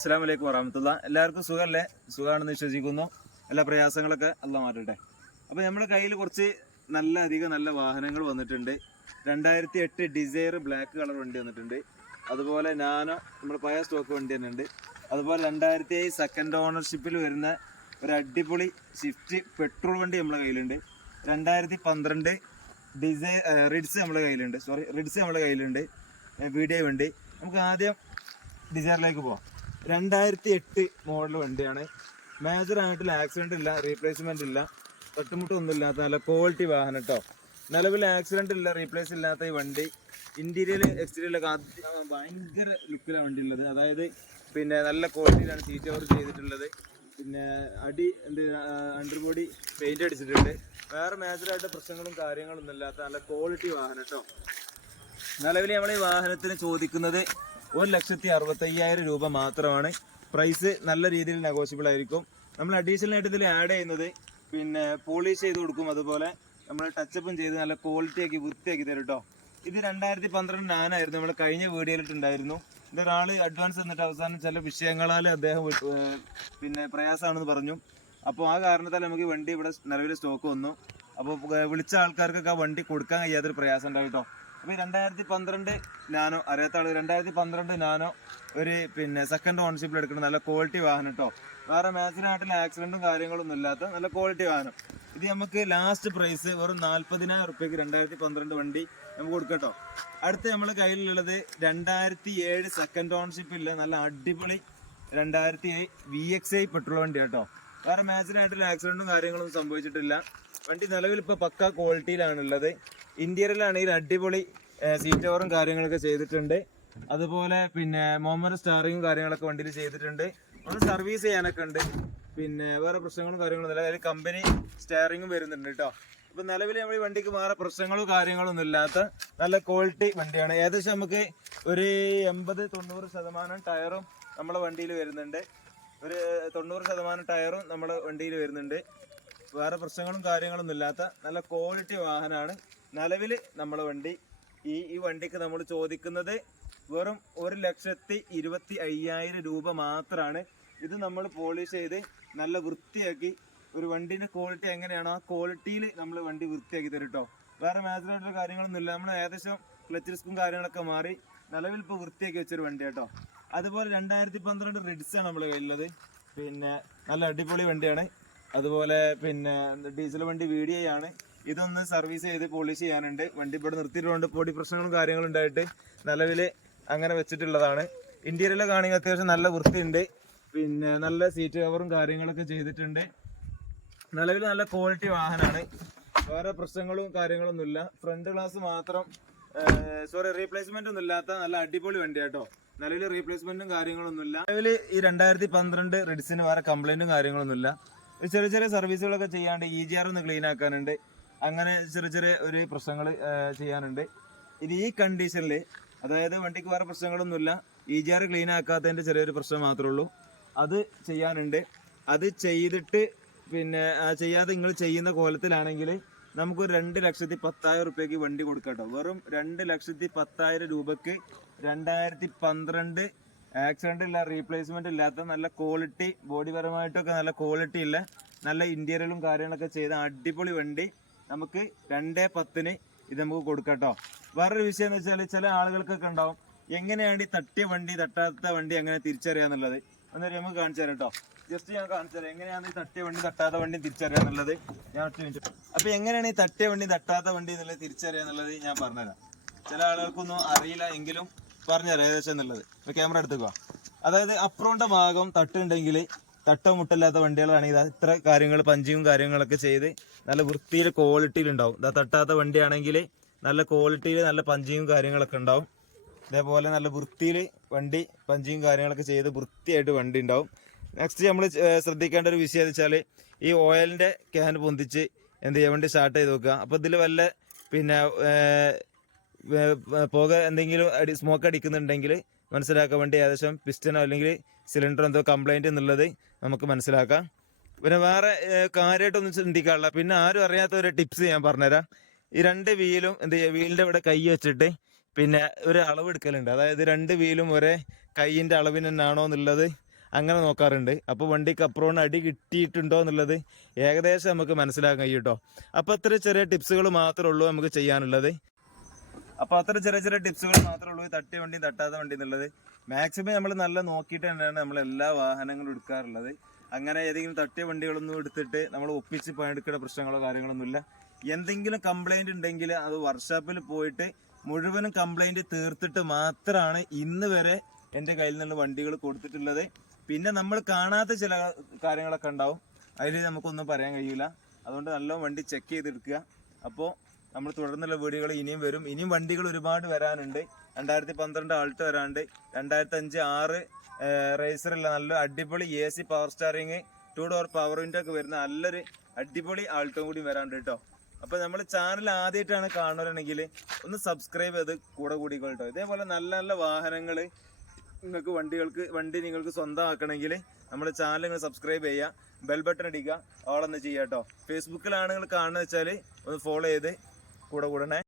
അസ്സാം വലൈക്കും വറഹമത്തുള്ള. എല്ലാവർക്കും സുഖമല്ലേ സുഖമാണെന്ന് വിശ്വസിക്കുന്നു. എല്ലാ പ്രയാസങ്ങളൊക്കെ അല്ല മാറ്റട്ടെ. അപ്പോൾ നമ്മുടെ കയ്യിൽ കുറച്ച് നല്ല അധികം നല്ല വാഹനങ്ങൾ വന്നിട്ടുണ്ട്. രണ്ടായിരത്തി എട്ട് ഡിസൈർ ബ്ലാക്ക് കളർ വണ്ടി വന്നിട്ടുണ്ട്. അതുപോലെ നാനോ നമ്മുടെ പഴയ സ്റ്റോക്ക് വണ്ടി തന്നെ ഉണ്ട് അതുപോലെ രണ്ടായിരത്തി ഏഴ് സെക്കൻഡ് ഓണർഷിപ്പിൽ വരുന്ന ഒരു അടിപൊളി സ്വിഫ്റ്റ് പെട്രോൾ വണ്ടി നമ്മുടെ കയ്യിലുണ്ട്. രണ്ടായിരത്തി പന്ത്രണ്ട് ഡിസൈ റിഡ്സ് നമ്മുടെ കയ്യിലുണ്ട്. സോറി റിഡ്സ് നമ്മുടെ കയ്യിലുണ്ട്. വീഡിയോ വണ്ടി. നമുക്ക് ആദ്യം ഡിസൈറിലേക്ക് പോവാം. രണ്ടായിരത്തി എട്ട് മോഡൽ വണ്ടിയാണ്. മേജർ ആയിട്ടുള്ള ആക്സിഡന്റ് ഇല്ല റീപ്ലേസ്മെന്റ് ഇല്ല തട്ടുമുട്ടൊന്നും ഇല്ലാത്ത നല്ല ക്വാളിറ്റി വാഹനം കേട്ടോ നിലവിൽ ആക്സിഡന്റ് ഇല്ല റീപ്ലേസ് ഇല്ലാത്ത ഈ വണ്ടി. ഇന്റീരിയൽ എക്സ്റ്റീരിയലൊക്കെ ആദ്യം ഭയങ്കര ലുക്കിലാണ് വണ്ടി ഉള്ളത്. അതായത് പിന്നെ നല്ല ക്വാളിറ്റിയിലാണ് സീറ്റ് കവർ ചെയ്തിട്ടുള്ളത്. പിന്നെ അടി എന്ത് അണ്ടർ ബോഡി പെയിന്റ് അടിച്ചിട്ടുണ്ട്. വേറെ മേജറായിട്ട് പ്രശ്നങ്ങളും കാര്യങ്ങളൊന്നും ഇല്ലാത്ത നല്ല ക്വാളിറ്റി വാഹനം കേട്ടോ നിലവിൽ നമ്മൾ ഈ വാഹനത്തിന് ചോദിക്കുന്നത് ഒരു ലക്ഷത്തി അറുപത്തി അയ്യായിരം രൂപ മാത്രമാണ്. പ്രൈസ് നല്ല രീതിയിൽ നെഗോഷ്യബിൾ ആയിരിക്കും. നമ്മൾ അഡീഷണൽ ആയിട്ട് ഇതിൽ ആഡ് ചെയ്യുന്നത് പിന്നെ പോളിഷ് ചെയ്ത് കൊടുക്കും. അതുപോലെ നമ്മൾ ടച്ചപ്പും ചെയ്ത് നല്ല ക്വാളിറ്റി ആക്കി വൃത്തിയാക്കി തരും കേട്ടോ ഇത് രണ്ടായിരത്തി പന്ത്രണ്ട് നാനായിരുന്നു. നമ്മൾ കഴിഞ്ഞ വീഡിയോയിലിട്ടുണ്ടായിരുന്നു ഇത് ഒരാൾ അഡ്വാൻസ് തന്നിട്ട് അവസാനം ചില വിഷയങ്ങളാൽ അദ്ദേഹം പിന്നെ പ്രയാസമാണെന്ന് പറഞ്ഞു. അപ്പോൾ ആ കാരണത്താൽ നമുക്ക് വണ്ടി ഇവിടെ നിലവിൽ സ്റ്റോക്ക് വന്നു. അപ്പോൾ വിളിച്ച ആൾക്കാർക്കൊക്കെ ആ വണ്ടി കൊടുക്കാൻ കഴിയാത്തൊരു പ്രയാസം ഉണ്ടാവും കേട്ടോ അപ്പോൾ രണ്ടായിരത്തി പന്ത്രണ്ട് നാനോ അറിയാത്ത ആൾ രണ്ടായിരത്തി പന്ത്രണ്ട് നാനോ ഒരു പിന്നെ സെക്കൻഡ് ഓണർഷിപ്പിൽ എടുക്കുന്ന നല്ല ക്വാളിറ്റി വാഹനം കേട്ടോ വേറെ മാച്ചിനായിട്ടുള്ള ആക്സിഡന്റും കാര്യങ്ങളൊന്നും ഇല്ലാത്ത നല്ല ക്വാളിറ്റി വാഹനം. ഇത് നമുക്ക് ലാസ്റ്റ് പ്രൈസ് വെറും നാല്പതിനായിരം റുപ്യക്ക് രണ്ടായിരത്തി പന്ത്രണ്ട് വണ്ടി നമുക്ക് കൊടുക്കട്ടോ അടുത്ത് നമ്മളെ കയ്യിലുള്ളത് രണ്ടായിരത്തി ഏഴ് സെക്കൻഡ് ഓണർഷിപ്പില്ല നല്ല അടിപൊളി രണ്ടായിരത്തി വി എക്സ് ഐ പെട്രോൾ വണ്ടി കേട്ടോ വേറെ മാച്ചിനായിട്ടുള്ള ആക്സിഡന്റും കാര്യങ്ങളൊന്നും സംഭവിച്ചിട്ടില്ല. വണ്ടി നിലവിൽ ഇപ്പോൾ പക്ക ക്വാളിറ്റിയിലാണ് ഉള്ളത് ഇന്റീരിയറിലാണെങ്കിൽ അടിപൊളി സീറ്റ് ഓവറും കാര്യങ്ങളൊക്കെ ചെയ്തിട്ടുണ്ട്. അതുപോലെ പിന്നെ മോമർ സ്റ്റാറിങ്ങും കാര്യങ്ങളൊക്കെ വണ്ടിയിൽ ചെയ്തിട്ടുണ്ട്. ഒന്ന് സർവീസ് ചെയ്യാനൊക്കെ ഉണ്ട്. പിന്നെ വേറെ പ്രശ്നങ്ങളും കാര്യങ്ങളും ഇല്ല. കമ്പനി സ്റ്റാറിങ്ങും വരുന്നുണ്ട് കേട്ടോ. അപ്പം നിലവിൽ നമ്മൾ ഈ വണ്ടിക്ക് വേറെ പ്രശ്നങ്ങളും കാര്യങ്ങളൊന്നും ഇല്ലാത്ത നല്ല ക്വാളിറ്റി വണ്ടിയാണ്. ഏകദേശം നമുക്ക് ഒരു എൺപത് തൊണ്ണൂറ് ശതമാനം ടയറും നമ്മളെ വണ്ടിയിൽ വരുന്നുണ്ട്. ഒരു തൊണ്ണൂറ് ശതമാനം ടയറും നമ്മുടെ വണ്ടിയിൽ വരുന്നുണ്ട്. വേറെ പ്രശ്നങ്ങളും കാര്യങ്ങളൊന്നും ഇല്ലാത്ത നല്ല ക്വാളിറ്റി വാഹനമാണ്. നിലവിൽ നമ്മളെ വണ്ടി ഈ ഈ വണ്ടിക്ക് നമ്മൾ ചോദിക്കുന്നത് വെറും ഒരു ലക്ഷത്തി ഇരുപത്തി അയ്യായിരം രൂപ മാത്രമാണ് ഇത് നമ്മൾ പോളിഷ് ചെയ്ത് നല്ല വൃത്തിയാക്കി ഒരു വണ്ടിന്റെ ക്വാളിറ്റി എങ്ങനെയാണോ? ആ ക്വാളിറ്റിയിൽ നമ്മൾ വണ്ടി വൃത്തിയാക്കി തരും കേട്ടോ വേറെ മേജറായിട്ടുള്ള കാര്യങ്ങളൊന്നുമില്ല. നമ്മൾ ഏകദേശം ക്ലച്ച് റിസ്കും കാര്യങ്ങളൊക്കെ മാറി നിലവിൽ ഇപ്പോൾ വൃത്തിയാക്കി വെച്ചൊരു വണ്ടി കേട്ടോ അതുപോലെ രണ്ടായിരത്തി പന്ത്രണ്ട് റിഡ്സ് ആണ് നമ്മൾ കയ്യിലുള്ളത്. പിന്നെ നല്ല അടിപൊളി വണ്ടിയാണ്. അതുപോലെ പിന്നെ ഡീസൽ വണ്ടി വീഡിയോ ആണ്. ഇതൊന്ന് സർവീസ് ചെയ്ത് പോളിഷ് ചെയ്യാനുണ്ട്. വണ്ടി ഇവിടെ നിർത്തിയിട്ടുണ്ട്. പൊടി പ്രശ്നങ്ങളും കാര്യങ്ങളും ഉണ്ടായിട്ട് നിലവിൽ അങ്ങനെ വെച്ചിട്ടുള്ളതാണ്. ഇന്റീരിയറിലെ കാണുക അത്യാവശ്യം നല്ല വൃത്തിയുണ്ട്. പിന്നെ നല്ല സീറ്റ് കവറും കാര്യങ്ങളൊക്കെ ചെയ്തിട്ടുണ്ട്. നിലവിൽ നല്ല ക്വാളിറ്റി വാഹനമാണ്. വേറെ പ്രശ്നങ്ങളും കാര്യങ്ങളൊന്നുമില്ല ഫ്രണ്ട് ഗ്ലാസ് മാത്രം സോറി റീപ്ലേസ്മെന്റ് ഒന്നും ഇല്ലാത്ത നല്ല അടിപൊളി വണ്ടി കേട്ടോ നിലവിൽ റീപ്ലേസ്മെന്റും കാര്യങ്ങളൊന്നും ഇല്ല. നിലവിൽ ഈ രണ്ടായിരത്തി പന്ത്രണ്ട് റെഡ്സിന് വേറെ കംപ്ലൈന്റും കാര്യങ്ങളൊന്നുമില്ല ചെറിയ ചെറിയ സർവീസുകളൊക്കെ ചെയ്യാണ്ട് ഇ ജി ആർ ഒന്ന് ക്ലീൻ ആക്കാനുണ്ട്. അങ്ങനെ ചെറിയ ചെറിയ ഒരു പ്രശ്നങ്ങൾ ചെയ്യാനുണ്ട്. ഇനി ഈ കണ്ടീഷനിൽ അതായത് വണ്ടിക്ക് വേറെ പ്രശ്നങ്ങളൊന്നുമില്ല ഇ ജി ആർ ക്ലീൻ ആക്കാത്തതിന്റെ ചെറിയൊരു പ്രശ്നം മാത്രമേ ഉള്ളൂ. അത് ചെയ്യാനുണ്ട്. അത് ചെയ്തിട്ട് പിന്നെ ചെയ്യാതെ നിങ്ങൾ ചെയ്യുന്ന കോലത്തിലാണെങ്കിൽ നമുക്കൊരു രണ്ട് ലക്ഷത്തി പത്തായിരം റുപ്യക്ക് വണ്ടി കൊടുക്കാം കേട്ടോ. വെറും രണ്ട് ലക്ഷത്തി പത്തായിരം രൂപക്ക് രണ്ടായിരത്തി പന്ത്രണ്ട് ആക്സിഡന്റ് ഇല്ല റീപ്ലേസ്മെന്റ് ഇല്ലാത്ത നല്ല ക്വാളിറ്റി ബോഡി പരമായിട്ടൊക്കെ നല്ല ക്വാളിറ്റി ഇല്ല നല്ല ഇന്റീരിയലും കാര്യങ്ങളൊക്കെ ചെയ്ത അടിപൊളി വണ്ടി. നമുക്ക് രണ്ടേ പത്തിന് ഇത് നമുക്ക് കൊടുക്കട്ടോ കേട്ടോ വേറൊരു വിഷയം എന്ന് വെച്ചാൽ ചില ആളുകൾക്കൊക്കെ ഉണ്ടാവും എങ്ങനെയാണ് ഈ തട്ടിയ വണ്ടി തട്ടാത്ത വണ്ടി എങ്ങനെ തിരിച്ചറിയാന്നുള്ളത് അന്നേരം നമുക്ക് കാണിച്ചു തരാം കേട്ടോ ജസ്റ്റ് ഞാൻ കാണിച്ചു തരാം. എങ്ങനെയാണ് ഈ തട്ടിയ വണ്ടി തട്ടാത്ത വണ്ടി തിരിച്ചറിയാന്നുള്ളത് ഞാൻ ഒറ്റ മിനിറ്റ് അപ്പൊ എങ്ങനെയാണ് ഈ തട്ടിയ വണ്ടി തട്ടാത്ത വണ്ടി എന്നുള്ളത് തിരിച്ചറിയാന്നുള്ളത് ഞാൻ പറഞ്ഞുതരാം ചില ആളുകൾക്കൊന്നും അറിയില്ല എങ്കിലും പറഞ്ഞുതരാം ഏകദേശം എന്നുള്ളത്. ക്യാമറ എടുത്തുക അതായത് അപ്രോണ്ട ഭാഗം തട്ടുണ്ടെങ്കിൽ തട്ടോ മുട്ടില്ലാത്ത വണ്ടികളാണെങ്കിൽ ഇതാ ഇത്ര കാര്യങ്ങൾ പഞ്ചിങ്ങും കാര്യങ്ങളൊക്കെ ചെയ്ത് നല്ല വൃത്തിയിൽ ക്വാളിറ്റിയിൽ ഉണ്ടാവും. ഇതാ തട്ടാത്ത വണ്ടിയാണെങ്കിൽ നല്ല ക്വാളിറ്റിയിൽ നല്ല പഞ്ചിങ്ങും കാര്യങ്ങളൊക്കെ ഉണ്ടാവും. ഇതേപോലെ നല്ല വൃത്തിയിൽ വണ്ടി പഞ്ചിങ്ങും കാര്യങ്ങളൊക്കെ ചെയ്ത് വൃത്തിയായിട്ട് വണ്ടി ഉണ്ടാവും. നെക്സ്റ്റ് നമ്മൾ ശ്രദ്ധിക്കേണ്ട ഒരു വിഷയം എന്ന് വെച്ചാൽ ഈ ഓയിലിന്റെ ക്യാൻ പൊന്തിച്ച് എന്ത് ചെയ്യുക വണ്ടി സ്റ്റാർട്ട് ചെയ്ത് നോക്കുക അപ്പോൾ ഇതിൽ വല്ല പിന്നെ പുക എന്തെങ്കിലും അടി സ്മോക്ക് അടിക്കുന്നുണ്ടെങ്കിൽ മനസ്സിലാക്കാൻ വേണ്ടി ഏകദേശം പിസ്റ്റനോ അല്ലെങ്കിൽ സിലിണ്ടർ എന്തോ കംപ്ലൈന്റ് എന്നുള്ളത് നമുക്ക് മനസ്സിലാക്കാം. പിന്നെ വേറെ കാര്യമായിട്ടൊന്നും ചിന്തിക്കാനുള്ള പിന്നെ ആരും അറിയാത്ത ഒരു ടിപ്സ് ഞാൻ പറഞ്ഞുതരാം. ഈ രണ്ട് വീലും എന്ത് ചെയ്യുക വീലിന്റെ ഇവിടെ കൈ വെച്ചിട്ട് പിന്നെ ഒരു അളവ് എടുക്കലുണ്ട്. അതായത് രണ്ട് വീലും ഒരേ കൈയിന്റെ അളവിന് തന്നെയാണോ എന്നുള്ളത് അങ്ങനെ നോക്കാറുണ്ട്. അപ്പോൾ വണ്ടിക്ക് അപ്പുറം അടി കിട്ടിയിട്ടുണ്ടോ എന്നുള്ളത് ഏകദേശം നമുക്ക് മനസ്സിലാക്കാൻ കഴിയും കേട്ടോ. അപ്പോൾ അത്ര ചെറിയ ടിപ്സുകൾ മാത്രമേ ഉള്ളൂ നമുക്ക് ചെയ്യാനുള്ളത്. അപ്പോൾ അത്ര ചെറിയ ചെറിയ ടിപ്സുകൾ മാത്രമേ ഉള്ളൂ. തട്ടിയ വണ്ടി തട്ടാത്ത വണ്ടി എന്നുള്ളത്. മാക്സിമം നമ്മൾ നല്ല നോക്കിയിട്ട് തന്നെയാണ് നമ്മൾ എല്ലാ വാഹനങ്ങളും എടുക്കാറുള്ളത്. അങ്ങനെ ഏതെങ്കിലും തട്ടിയ വണ്ടികളൊന്നും എടുത്തിട്ട് നമ്മൾ ഒപ്പിച്ച് പണിയെടുക്കേണ്ട പ്രശ്നങ്ങളോ കാര്യങ്ങളൊന്നും ഇല്ല. എന്തെങ്കിലും കംപ്ലൈന്റ് ഉണ്ടെങ്കിൽ അത് വർക്ക്ഷോപ്പിൽ പോയിട്ട് മുഴുവനും കംപ്ലൈന്റ് തീർത്തിട്ട് മാത്രമാണ് ഇന്ന് വരെ എന്റെ കയ്യിൽ നിന്ന് വണ്ടികൾ കൊടുത്തിട്ടുള്ളത്. പിന്നെ നമ്മൾ കാണാത്ത ചില കാര്യങ്ങളൊക്കെ ഉണ്ടാവും. അതിൽ നമുക്കൊന്നും പറയാൻ കഴിയില്ല അതുകൊണ്ട് നല്ല വണ്ടി ചെക്ക് ചെയ്തെടുക്കുക. അപ്പോൾ നമ്മൾ തുടർന്നുള്ള വീടുകൾ ഇനിയും വരും. ഇനിയും വണ്ടികൾ ഒരുപാട് വരാനുണ്ട്. രണ്ടായിരത്തി പന്ത്രണ്ട് ആൾട്ട് വരാനുണ്ട്. രണ്ടായിരത്തി അഞ്ച് ആറ് റേസറുള്ള നല്ല അടിപൊളി A C power steering two door power window ഒക്കെ വരുന്ന നല്ലൊരു അടിപൊളി ആൾട്ടും കൂടി വരാനുണ്ട് കേട്ടോ. അപ്പൊ നമ്മൾ ചാനൽ ആദ്യമായിട്ടാണ് കാണുന്നവരാണെങ്കിൽ ഒന്ന് സബ്സ്ക്രൈബ് ചെയ്ത് കൂടെ കൂടി കേട്ടോ. ഇതേപോലെ നല്ല നല്ല വാഹനങ്ങൾ നിങ്ങൾക്ക് വണ്ടികൾക്ക് വണ്ടി നിങ്ങൾക്ക് സ്വന്തമാക്കണമെങ്കിൽ നമ്മുടെ ചാനൽ നിങ്ങൾ സബ്സ്ക്രൈബ് ചെയ്യുക ബെൽ ബട്ടൺ അടിക്കുക ഓളൊന്ന് ചെയ്യാം കേട്ടോ. ഫേസ്ബുക്കിലാണ് നിങ്ങൾ കാണുന്നത് വെച്ചാൽ ഒന്ന് ഫോളോ ചെയ്ത് കൂടെ കൂടണേ